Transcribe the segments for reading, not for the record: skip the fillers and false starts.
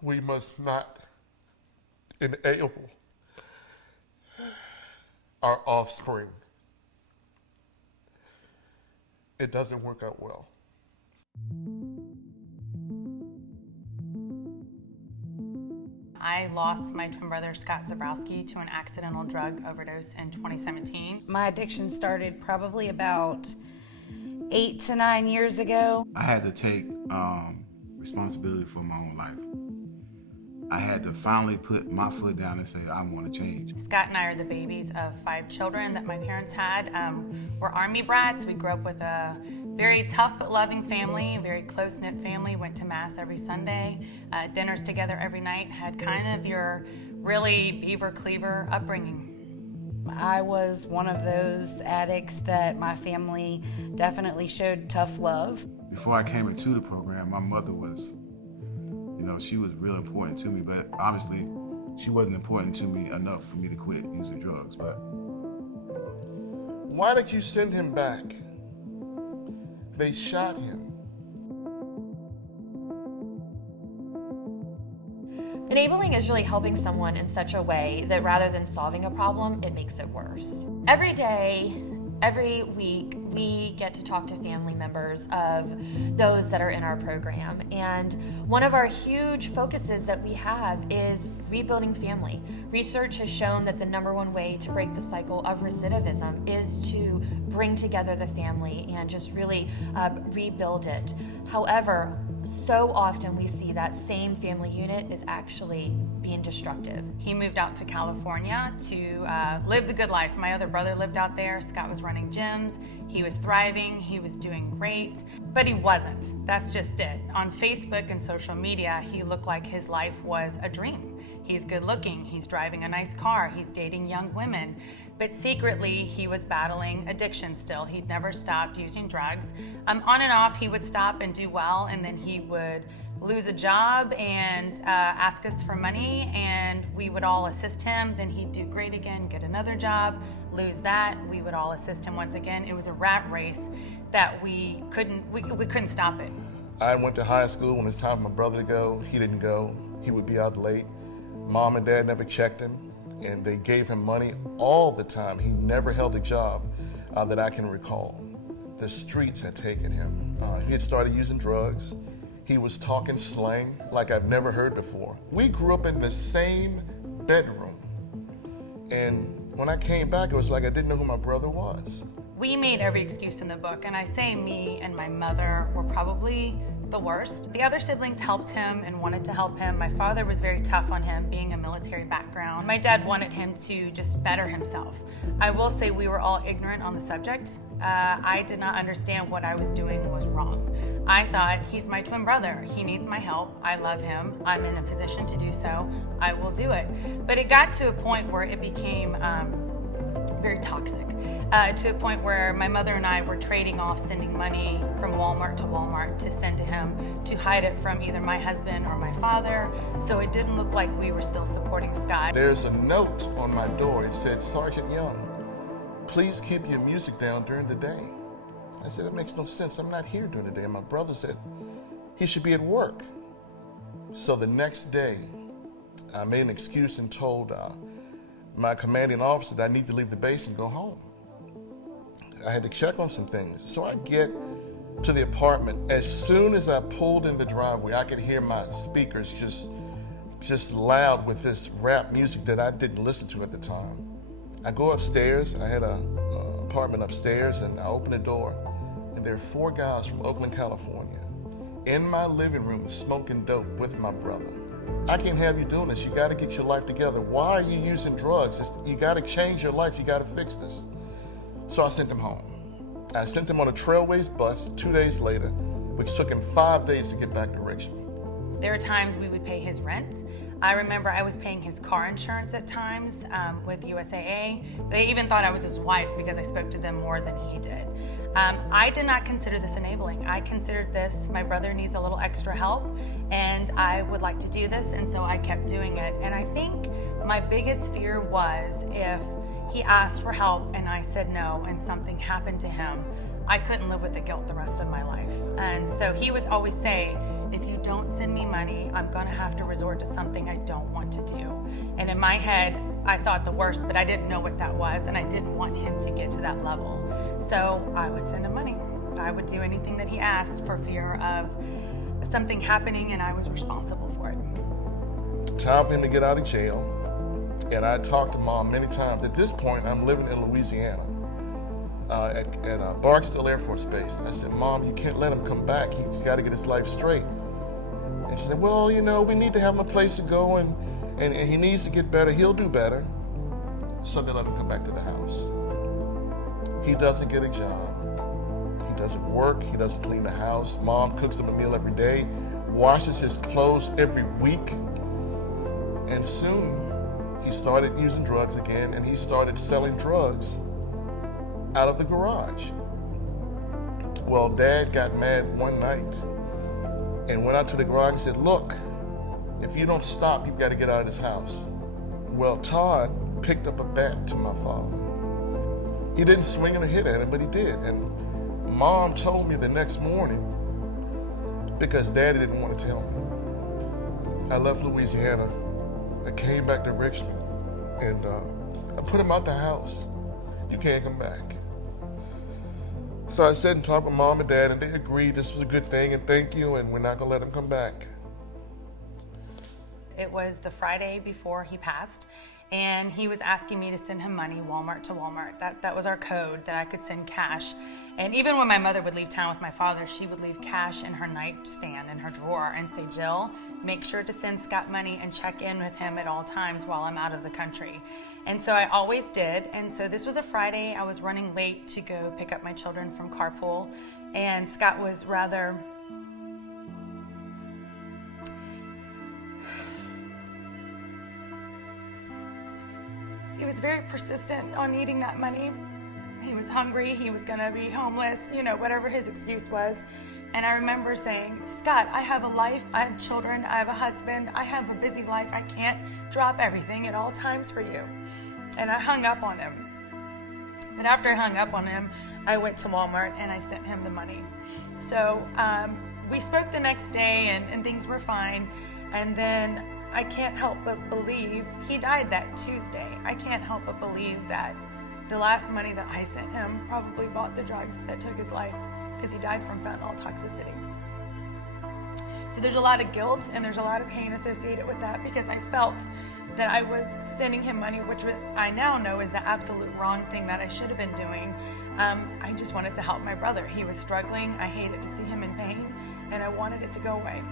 We must not enable our offspring. It doesn't work out well. I lost my twin brother, Scott Zabrowski, to an accidental drug overdose in 2017. My addiction started probably about 8 to 9 years ago. I had to take responsibility for my own life. I had to finally put my foot down and say, I want to change. Scott and I are the babies of 5 children that my parents had. We're Army brats. We grew up with a very tough but loving family, a very close-knit family, went to Mass every Sunday, dinners together every night, had kind of your really Beaver Cleaver upbringing. I was one of those addicts that my family definitely showed tough love. Before I came into the program, my mother was, she was real important to me, but obviously she wasn't important to me enough for me to quit using drugs. But why did you send him back? They shot him. Enabling is really helping someone in such a way that rather than solving a problem, it makes it worse. Every day, every week, we get to talk to family members of those that are in our program. And one of our huge focuses that we have is rebuilding family. Research has shown that the #1 way to break the cycle of recidivism is to bring together the family and just really rebuild it. However, so often we see that same family unit is actually being destructive. He moved out to California to live the good life. My other brother lived out there. Scott was running gyms. He was thriving. He was doing great, but he wasn't. That's just it. On Facebook and social media, he looked like his life was a dream. He's good looking. He's driving a nice car. He's dating young women. But secretly, he was battling addiction still. He'd never stopped using drugs. On and off, he would stop and do well, and then he would lose a job and ask us for money, and we would all assist him. Then he'd do great again, get another job, lose that. We would all assist him once again. It was a rat race that we couldn't stop it. I went to high school when it was time for my brother to go. He didn't go. He would be out late. Mom and Dad never checked him, and they gave him money all the time. He never held a job that I can recall. The streets had taken him. He had started using drugs. He was talking slang like I've never heard before. We grew up in the same bedroom. And when I came back, it was like I didn't know who my brother was. We made every excuse in the book, and I say me and my mother were probably the worst. The other siblings helped him and wanted to help him. My father was very tough on him, being a military background. My dad wanted him to just better himself. I will say we were all ignorant on the subject. I did not understand what I was doing was wrong. I thought, he's my twin brother. He needs my help. I love him. I'm in a position to do so. I will do it. But it got to a point where it became very toxic, to a point where my mother and I were trading off sending money from Walmart to Walmart to send to him to hide it from either my husband or my father, so it didn't look like we were still supporting Scott. There's a note on my door. It said, Sergeant Young, please keep your music down during the day. I said, that makes no sense. I'm not here during the day. And my brother said, he should be at work. So the next day, I made an excuse and told my commanding officer that I need to leave the base and go home. I had to check on some things. So I get to the apartment. As soon as I pulled in the driveway, I could hear my speakers just loud with this rap music that I didn't listen to at the time. I go upstairs. I had an apartment upstairs, and I open the door, and there are 4 guys from Oakland, California, in my living room smoking dope with my brother. I can't have you doing this. You got to get your life together. Why are you using drugs? You got to change your life. You got to fix this. So I sent him home. I sent him on a Trailways bus 2 days later, which took him 5 days to get back to Richmond. There were times we would pay his rent. I remember I was paying his car insurance at times with USAA. They even thought I was his wife because I spoke to them more than he did. I did not consider this enabling. I considered this, my brother needs a little extra help, and I would like to do this, and so I kept doing it. And I think my biggest fear was if he asked for help and I said no and something happened to him, I couldn't live with the guilt the rest of my life. And so he would always say, if you don't send me money, I'm gonna have to resort to something I don't want to do. And in my head, I thought the worst, but I didn't know what that was, and I didn't want him to get to that level. So I would send him money. I would do anything that he asked for fear of something happening, and I was responsible for it. Time for him to get out of jail. And I talked to Mom many times. At this point, I'm living in Louisiana at Barksdale Air Force Base. And I said, Mom, you can't let him come back. He's got to get his life straight. And she said, well, you know, we need to have him a place to go, and he needs to get better. He'll do better. So they let him come back to the house. He doesn't get a job. He doesn't work. He doesn't clean the house. Mom cooks him a meal every day, washes his clothes every week. And soon, he started using drugs again, and he started selling drugs out of the garage. Well, Dad got mad one night and went out to the garage and said, look, if you don't stop, you've got to get out of this house. Well, Todd picked up a bat to my father. He didn't swing it or hit at him, but he did. And Mom told me the next morning, because Daddy didn't want to tell me. I left Louisiana. I came back to Richmond, and I put him out the house. You can't come back. So I sat and talked with Mom and Dad, and they agreed this was a good thing, and thank you, and we're not gonna let him come back. It was the Friday before he passed, and he was asking me to send him money, Walmart to Walmart. That was our code, that I could send cash. And even when my mother would leave town with my father, she would leave cash in her nightstand, in her drawer, and say, Jill, make sure to send Scott money and check in with him at all times while I'm out of the country. And so I always did. And so this was a Friday. I was running late to go pick up my children from carpool, and Scott was rather... He was very persistent on needing that money. He was hungry, he was gonna be homeless, you know, whatever his excuse was. And I remember saying, Scott, I have a life, I have children, I have a husband, I have a busy life. I can't drop everything at all times for you. And I hung up on him. But after I hung up on him, I went to Walmart and I sent him the money. So we spoke the next day and things were fine. And then I can't help but believe he died that Tuesday. I can't help but believe that the last money that I sent him probably bought the drugs that took his life, because he died from fentanyl toxicity. So there's a lot of guilt and there's a lot of pain associated with that, because I felt that I was sending him money, which I now know is the absolute wrong thing that I should have been doing. I just wanted to help my brother. He was struggling. I hated to see him in pain, and I wanted it to go away.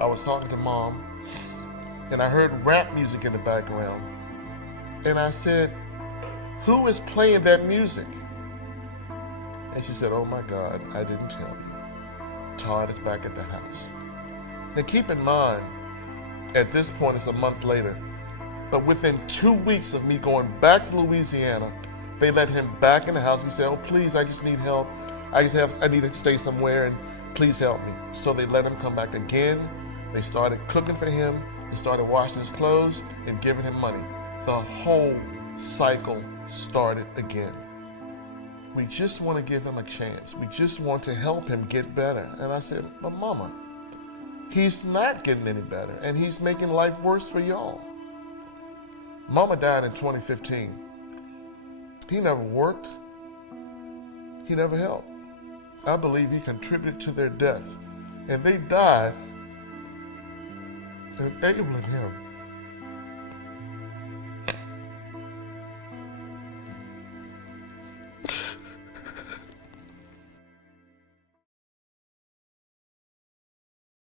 I was talking to Mom, and I heard rap music in the background. And I said, who is playing that music? And she said, oh my God, I didn't tell you. Todd is back at the house. Now keep in mind, at this point it's a month later, but within 2 weeks of me going back to Louisiana, they let him back in the house. He said, oh please, I just need help. I need to stay somewhere, and please help me. So they let him come back again. They started cooking for him. They started washing his clothes and giving him money. The whole cycle started again. We just want to give him a chance. We just want to help him get better. And I said, but Mama, he's not getting any better, and he's making life worse for y'all. Mama died in 2015. He never worked. He never helped. I believe he contributed to their death, and they died enabling him.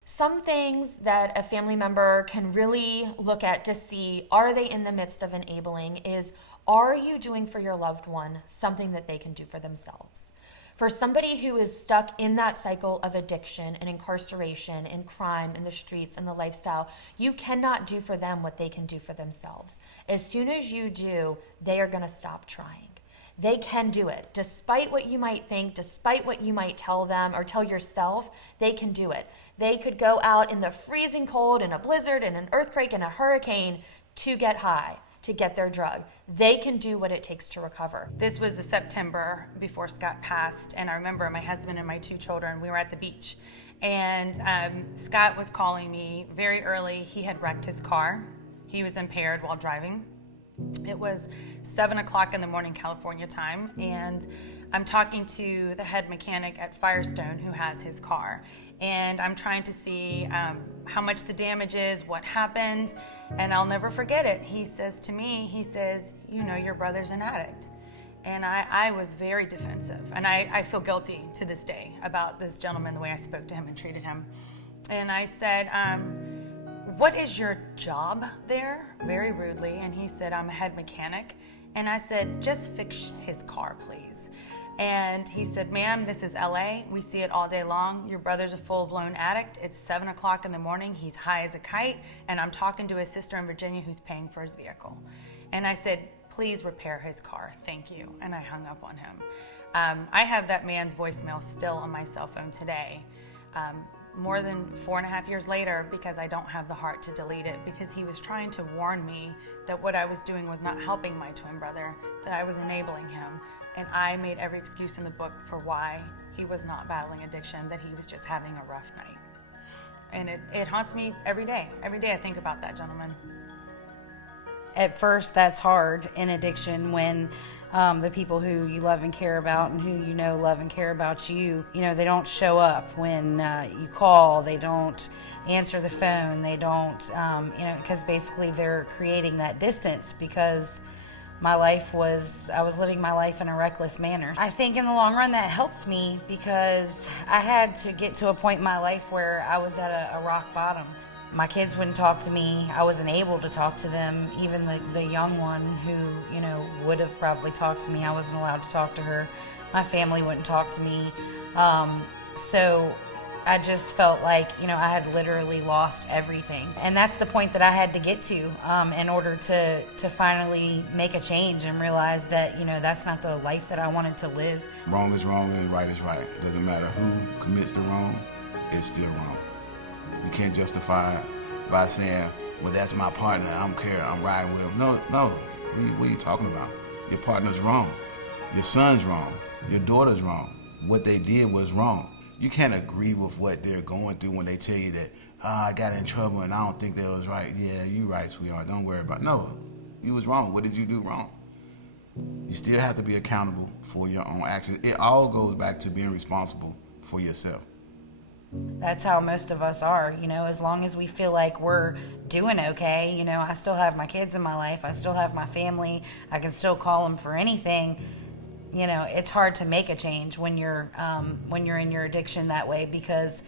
Some things that a family member can really look at to see, are they in the midst of enabling, is, are you doing for your loved one something that they can do for themselves? For somebody who is stuck in that cycle of addiction and incarceration and crime in the streets and the lifestyle, you cannot do for them what they can do for themselves. As soon as you do, they are going to stop trying. They can do it. Despite what you might think, despite what you might tell them or tell yourself, they can do it. They could go out in the freezing cold, in a blizzard, in an earthquake, in a hurricane to get high. to get their drug. They can do what it takes to recover. This was the September before Scott passed, and I remember my husband and my 2 children, we were at the beach, and Scott was calling me very early. He had wrecked his car. He was impaired while driving. It was 7 o'clock in the morning, California time, and I'm talking to the head mechanic at Firestone who has his car, and I'm trying to see how much the damage is, what happened, and I'll never forget it. He says to me, you know, your brother's an addict. And I was very defensive, and I feel guilty to this day about this gentleman, the way I spoke to him and treated him. And I said, what is your job there? Very rudely. And he said, I'm a head mechanic. And I said, just fix his car, please. And he said, ma'am, this is LA. We see it all day long. Your brother's a full-blown addict. It's 7 o'clock in the morning. He's high as a kite. And I'm talking to his sister in Virginia who's paying for his vehicle. And I said, please repair his car. Thank you. And I hung up on him. I have that man's voicemail still on my cell phone today. More than 4.5 years later, because I don't have the heart to delete it, because he was trying to warn me that what I was doing was not helping my twin brother, that I was enabling him, and I made every excuse in the book for why he was not battling addiction, that he was just having a rough night. And it haunts me every day. Every day I think about that gentleman. At first, that's hard in addiction when the people who you love and care about and who you know love and care about you, they don't show up when you call. They don't answer the phone. They don't, because basically they're creating that distance because I was living my life in a reckless manner. I think in the long run that helped me because I had to get to a point in my life where I was at a rock bottom. My kids wouldn't talk to me. I wasn't able to talk to them. Even the young one who, would have probably talked to me, I wasn't allowed to talk to her. My family wouldn't talk to me. So I just felt like, I had literally lost everything. And that's the point that I had to get to in order to finally make a change and realize that, that's not the life that I wanted to live. Wrong is wrong and right is right. It doesn't matter who commits the wrong, it's still wrong. You can't justify it by saying, well, that's my partner, I don't care, I'm riding with him. No, what are you talking about? Your partner's wrong. Your son's wrong. Your daughter's wrong. What they did was wrong. You can't agree with what they're going through when they tell you that, I got in trouble and I don't think that was right. Yeah, you right, sweetheart, don't worry about it. No, you was wrong. What did you do wrong? You still have to be accountable for your own actions. It all goes back to being responsible for yourself. That's how most of us are, as long as we feel like we're doing okay. I still have my kids in my life. I still have my family. I can still call them for anything. It's hard to make a change when you're in your addiction that way because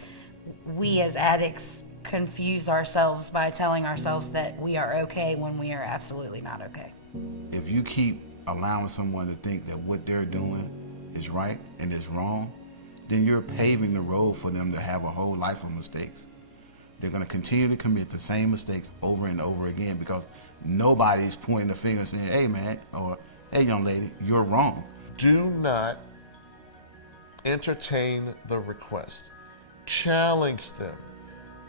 we as addicts confuse ourselves by telling ourselves that we are okay when we are absolutely not okay. If you keep allowing someone to think that what they're doing is right and is wrong, then you're paving the road for them to have a whole life of mistakes. They're going to continue to commit the same mistakes over and over again because nobody's pointing the finger saying, hey man, or hey young lady, you're wrong. Do not entertain the request. Challenge them.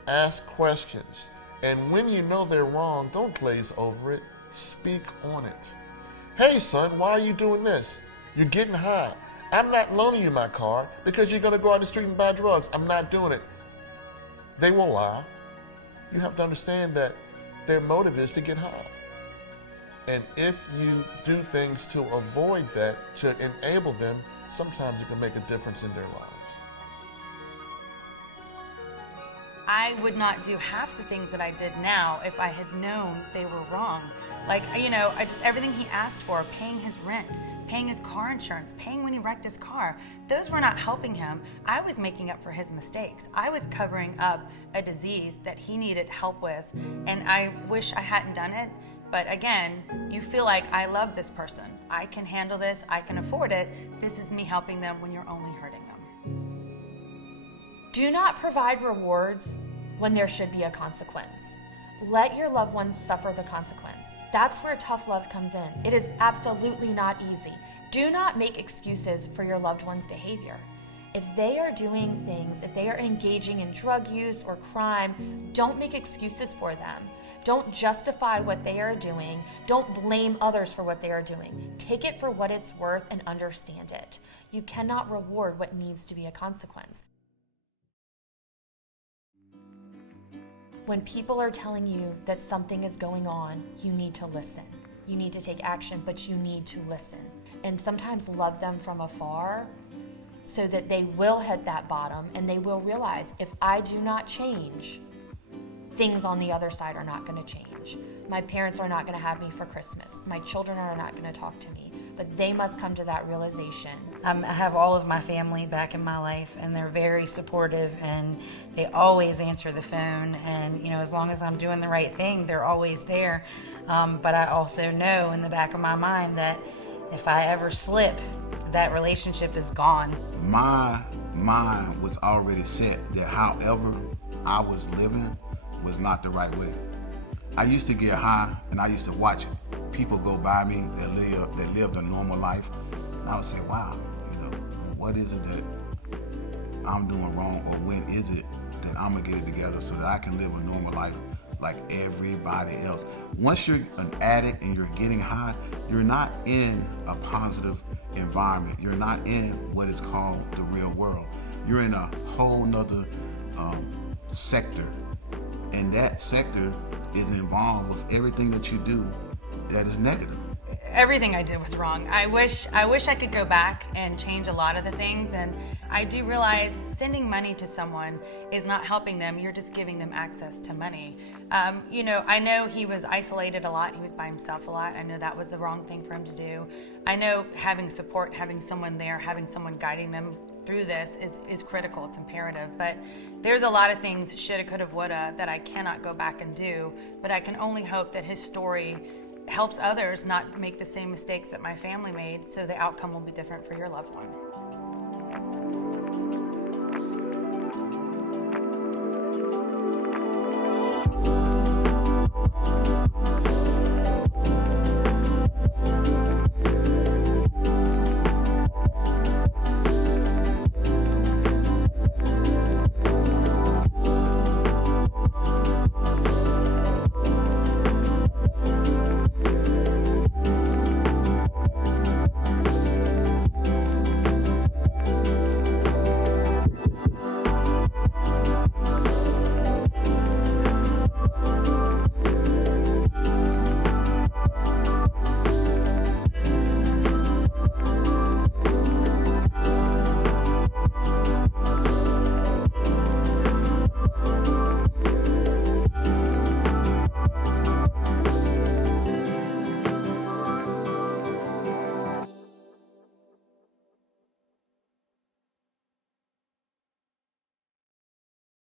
Ask questions. And when you know they're wrong, don't glaze over it. Speak on it. Hey son, why are you doing this? You're getting high. I'm not loaning you my car because you're going to go out in the street and buy drugs. I'm not doing it. They will lie. You have to understand that their motive is to get high. And if you do things to avoid that, to enable them, sometimes you can make a difference in their lives. I would not do half the things that I did now if I had known they were wrong. Like, everything he asked for, paying his rent, paying his car insurance, paying when he wrecked his car, those were not helping him. I was making up for his mistakes. I was covering up a disease that he needed help with, and I wish I hadn't done it. But again, you feel like, I love this person. I can handle this. I can afford it. This is me helping them when you're only hurting them. Do not provide rewards when there should be a consequence. Let your loved ones suffer the consequence. That's where tough love comes in. It is absolutely not easy. Do not make excuses for your loved one's behavior. If they are doing things, if they are engaging in drug use or crime, don't make excuses for them. Don't justify what they are doing. Don't blame others for what they are doing. Take it for what it's worth and understand it. You cannot reward what needs to be a consequence. When people are telling you that something is going on, you need to listen. You need to take action, but you need to listen. And sometimes love them from afar so that they will hit that bottom and they will realize, if I do not change, things on the other side are not going to change. My parents are not going to have me for Christmas. My children are not going to talk to me. But they must come to that realization. I have all of my family back in my life, and they're very supportive, and they always answer the phone. And, as long as I'm doing the right thing, they're always there. But I also know in the back of my mind that if I ever slip, that relationship is gone. My mind was already set that however I was living was not the right way. I used to get high and I used to watch people go by me that lived a normal life. And I would say, wow, what is it that I'm doing wrong, or when is it that I'm gonna get it together so that I can live a normal life like everybody else? Once you're an addict and you're getting high, you're not in a positive environment. You're not in what is called the real world. You're in a whole nother sector. And that sector is involved with everything that you do that is negative. Everything I did was wrong. I wish I could go back and change a lot of the things, and I do realize sending money to someone is not helping them. You're just giving them access to money. I know he was isolated a lot. He was by himself a lot. I know that was the wrong thing for him to do. I know having support, having someone there, having someone guiding them through this is critical. It's imperative. But there's a lot of things, shoulda, coulda, woulda, that I cannot go back and do. But I can only hope that his story helps others not make the same mistakes that my family made, so the outcome will be different for your loved one.